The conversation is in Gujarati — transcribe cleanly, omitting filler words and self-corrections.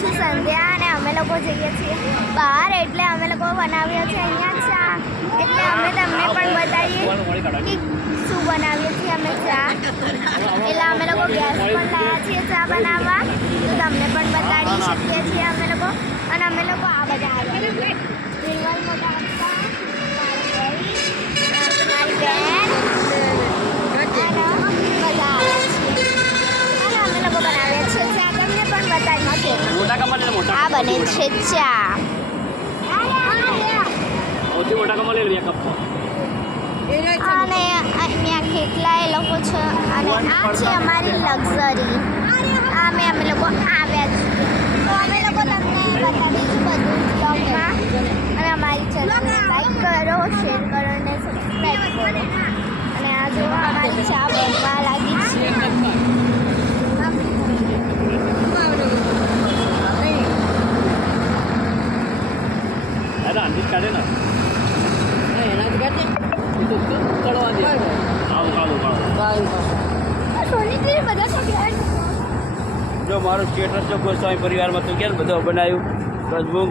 છે સંધ્યા અને અમે લોકો જઈએ છીએ બહાર, એટલે અમે લોકો બનાવીએ છીએ અહીંયા ચા. એટલે અમે તમને પણ બતાવીએ કે શું બનાવીએ છીએ અમે ચા. એટલે અમે લોકો ગેસ પણ લાવ્યા છીએ ચા બનાવવા, તો તમને પણ બતાડી શકીએ છીએ અમે લોકો. અને અમે લોકો આ બધા આવ્યા વિરવાલ મોટા હતા, મારી બેન બધા આવ્યા છીએ અને અમે લોકો બનાવીએ છીએ ચા. તમને પણ બતાડી છે આ બને છે ચા. અને અહીંયા કેટલાય લોકો છે અને આ છે અમારી લક્ઝરી. અમે લોકો આવ્યા છીએ, તો અમે લોકો તમને બતાવીશું બધું બ્લોગમાં. અને અમારી ચેનલને લાઈક કરો, શેર કરો અને સબસ્ક્રાઈબ કરો. અને આ જો અમારી ચા બનવા લાગી છે. જો મારું સ્ટેટસ જો ગોસ્વામી પરિવારમાં તું ક્યાં બધું બનાવ્યું બસ બૂમ